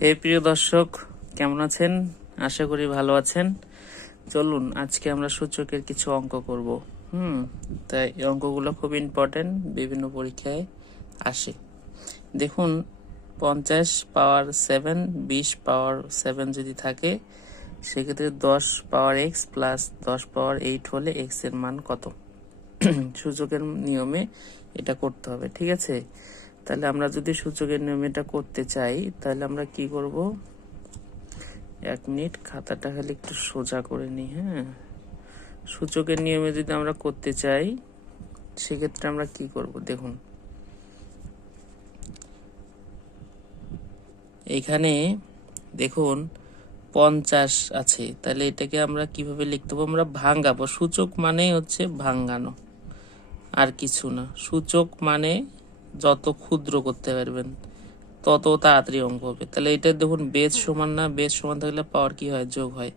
হে প্রিয় দর্শক, কেমন আছেন? আশা করি ভালো আছেন। চলুন, আজকে আমরা সূচকের কিছু অঙ্ক করব। হুম, তাই এই অঙ্কগুলো খুব ইম্পর্টেন্ট বিভিন্ন পরীক্ষায় আসে। দেখুন, পঞ্চাশ পাওয়ার সেভেন বিশ পাওয়ার সেভেন যদি থাকে, সেক্ষেত্রে দশ পাওয়ার এক্স প্লাস দশ পাওয়ার এইট হলে এক্সের মান কত? সূচকের নিয়মে এটা করতে হবে, ঠিক আছে? তাহলে আমরা যদি সূচকের নিয়মে এটা করতে চাই, তাহলে আমরা কি করব? এক মিনিট, খাতাটা খালি একটু সোজা করে নিই হ্যাঁ? সূচকের নিয়মে যদি আমরা করতে চাই, সেক্ষেত্রে আমরা কি করব? দেখুন। এখানে দেখুন, পঞ্চাশ আছে। তাহলে এটাকে আমরা কীভাবে লিখতে পারব? আমরা ভাঙ্গাবো। সূচক মানেই হচ্ছে ভাঙ্গানো। আর কিছু না। সূচক মানে যত ক্ষুদ্র করতে পারবেন, তত তাড়াতাড়ি অঙ্ক হবে। তাহলে এটা দেখুন বেজ সমান না বেজ সমান থাকলে পাওয়ার কি হয়? যোগ হয়।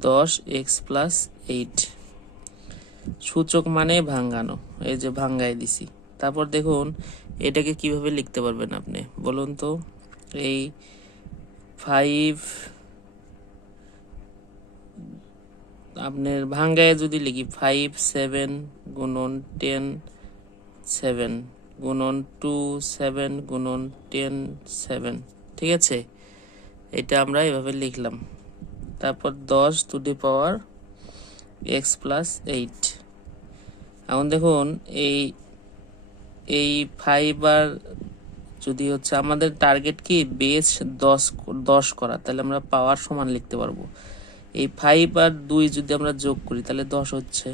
দশ এক্স প্লাস এইট। সূচক মানে ভাঙ্গানো, এই যে ভাঙ্গাই দিছি। তারপর দেখুন, এটাকে কীভাবে লিখতে পারবেন আপনি? বলুন তো, এই ফাইভ আপনার ভাঙ্গায় যদি লিখি ফাইভ সেভেন গুণন টেন সেভেন গুণন টু সেভেন গুণন টেন সেভেন। ঠিক আছে? এটা আমরা এভাবে লিখলাম। তারপর দশ to the power x plus eight. এখন দেখুন, এই এই ফাইভ আর যদি হচ্ছে আমাদের টার্গেট কি বেস দশ দশ করা, তাহলে আমরা পাওয়ার সমান লিখতে পারব। এই ফাইভ আর দুই যদি আমরা যোগ করি, তাহলে দশ হচ্ছে।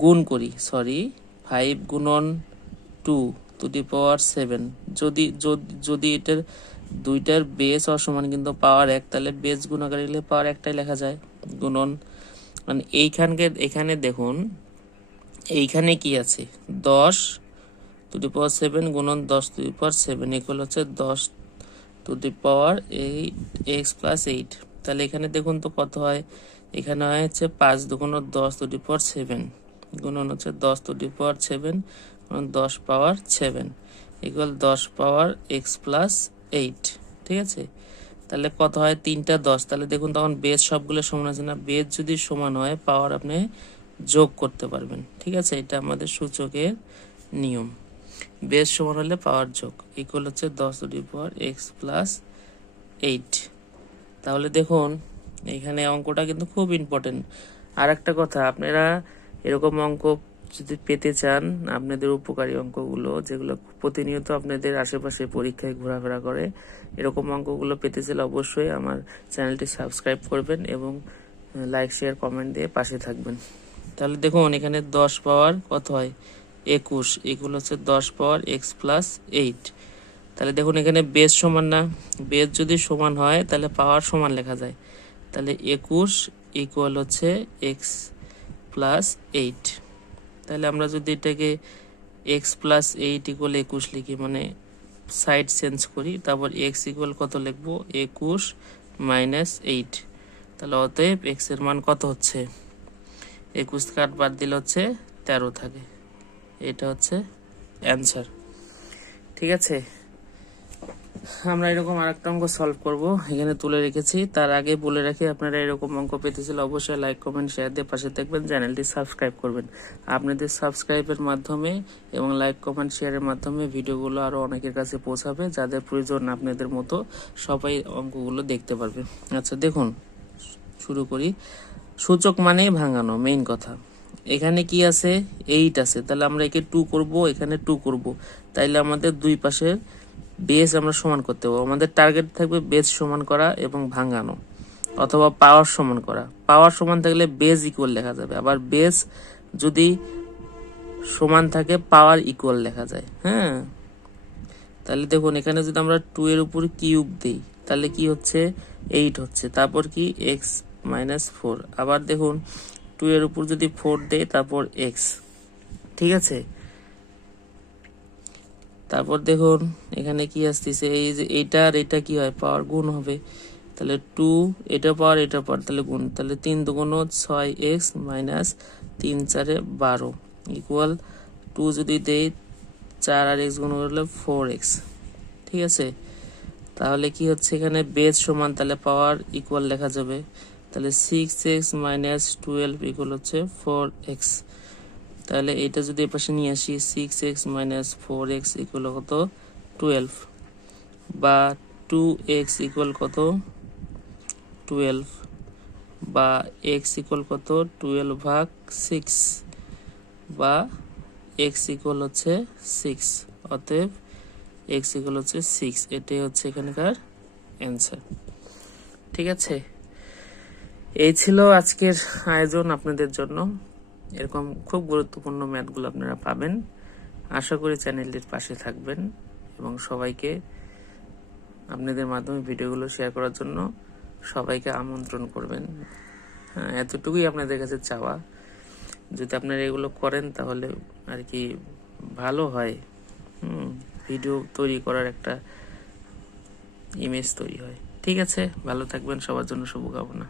গুণ করি, সরি, ফাইভ গুণন two to the power seven. যদি যদি এটার দুইটার বেস অসমান কিন্তু পাওয়ার এক, তাহলে বেস গুণাকার হলে পাওয়ার একটাই লেখা যায়, গুণন। মানে এইখানকে, এখানে দেখুন, এইখানে কি আছে? দশ টু দি পাওয়ার সেভেন গুণন দশ to the power seven equal হচ্ছে দশ to the power eight, x plus eight. তাহলে এখানে দেখুন তো কত হয়? এখানে হয় হচ্ছে পাঁচ দুগুণ দশ টু দি পাওয়ার সেভেন, গুণন হচ্ছে দশ টু দি পাওয়ার সেভেন দশ পাওয়ার সেভেন ইকুয়াল দশ পাওয়ার এক্স প্লাস এইট ঠিক আছে? তাহলে কত হয়? তিনটা দশ। তাহলে দেখুন, তখন বেজ সবগুলো সমান আছে না? বেজ যদি সমান হয় পাওয়ার আপনি যোগ করতে পারবেন, ঠিক আছে? এটা আমাদের সূচকের নিয়ম। বেজ সমান হলে পাওয়ার যোগ ইকুয়াল হচ্ছে দশ to the power x plus eight তাহলে দেখুন, এখানে অঙ্কটা কিন্তু খুব ইম্পর্টেন্ট আর একটা কথা, আপনারা এরকম অঙ্ক যদি পেতে চান আপনাদের উপকারী অঙ্কগুলো, যেগুলো প্রতিনিয়ত আপনাদের আশেপাশে পরীক্ষায় ঘোরাফেরা করে, এরকম অঙ্কগুলো পেতে চাইলে অবশ্যই আমার চ্যানেলটি সাবস্ক্রাইব করবেন এবং লাইক, শেয়ার, কমেন্ট দিয়ে পাশে থাকবেন। তাহলে দেখুন, এখানে দশ পাওয়ার কত হয়? একুশ। এগুলো হচ্ছে দশ পাওয়ার এক্স প্লাস এইট। তাহলে দেখুন, এখানে বেস সমান না? বেস যদি সমান হয়, তাহলে পাওয়ার সমান লেখা যায়। তাহলে একুশ ইকুয়াল হচ্ছে এক্স প্লাস এইট। তাহলে আমরা যদি এটাকে এক্স প্লাস এইট ইকুয়াল একুশ লিখি মানে সাইড চেঞ্জ করি, তারপর এক্স ইকুয়াল কত লিখব? একুশ মাইনাস এইট তাহলে অতএব এক্সের মান কত হচ্ছে? একুশ কাট বাদ দিলে হচ্ছে তেরো থাকে। এটা হচ্ছে অ্যান্সার ঠিক আছে? আমরা এরকম আরেকটা অঙ্ক সলভ করব। এখানে তুলে রেখেছি। তার আগে বলে রাখি, আপনারা এরকম অঙ্ক পেতে চাইলে অবশ্যই লাইক কমেন্ট শেয়ার দিয়ে পাশে দেখবেন চ্যানেলটি সাবস্ক্রাইব করবেন। আপনাদের সাবস্ক্রাইবের মাধ্যমে এবং লাইক কমেন্ট শেয়ারের মাধ্যমে ভিডিওগুলো আরও অনেকের কাছে পৌঁছাবে, যাদের প্রয়োজন আপনাদের মতো সবাই অঙ্কগুলো দেখতে পারবে। আচ্ছা দেখুন, শুরু করি। সূচক মানে ভাঙানো মেইন কথা। এখানে কি আছে? এইট আছে। তাহলে আমরা একে টু করব, এখানে টু করব। তাইলে আমাদের দুই পাশের বেস আমরা সমান করতে পারব। আমাদের টার্গেট থাকবে বেস সমান করা এবং ভাঙানো, অথবা পাওয়ার সমান করা। পাওয়ার সমান থাকলে বেস ইকুয়াল লেখা যাবে। আবার বেস যদি সমান থাকে পাওয়ার ইকুয়াল লেখা যায়। হ্যাঁ? তাহলে দেখুন, এখানে যদি আমরা টু এর উপর কিউব দিই, তাহলে কি হচ্ছে? এইট হচ্ছে। তারপর কি? এক্স মাইনাস ফোর আবার দেখুন টু এর উপর যদি ফোর দেয় তারপর এক্স ঠিক আছে? তারপর দেখুন, এখানে কি আসতেছে? এই যে এইটা আর এটা কি হয়? পাওয়ার গুণ হবে। তাহলে টু, এটা পাওয়ার এটা পাওয়ার, তাহলে গুণ। তাহলে তিন দুগুণ ছয় এক্স মাইনাস তিন চারে বারো ইকুয়াল টু যদি দেই, চার আর এক্স গুণ করলে ফোর এক্স। ঠিক আছে? তাহলে কি হচ্ছে এখানে? বেজ সমান, তাহলে পাওয়ার ইকুয়াল লেখা যাবে। তাহলে six x minus twelve equal হচ্ছে ফোর এক্স। তাহলে এটা যদি এ পাশে নিয়ে আসি six x minus four x equal কত? টুয়েলভ বা টু এক্স ইকুয়াল কত? টুয়েলভ বা এক্স ইকুয়াল কত? টুয়েলভ ভাগ সিক্স বা এক্স ইকুয়াল হচ্ছে সিক্স অতএব এক্স ইকুয়াল হচ্ছে সিক্স এটাই হচ্ছে এখানকার অ্যান্সার ঠিক আছে? এই ছিল আজকের আয়োজন আপনাদের জন্য। এরকম খুব গুরুত্বপূর্ণ ম্যাথগুলো আপনারা পাবেন। আশা করি চ্যানেলটির পাশে থাকবেন এবং সবাইকে আপনাদের মাধ্যমে ভিডিওগুলো শেয়ার করার জন্য সবাইকে আমন্ত্রণ করবেন। হ্যাঁ এতটুকুই আপনাদের কাছে চাওয়া। যদি আপনারা এগুলো করেন তাহলে আর কি ভালো হয়। ভিডিও তৈরি করার একটা ইমেজ তৈরি হয়। ঠিক আছে, ভালো থাকবেন, সবার জন্য শুভকামনা।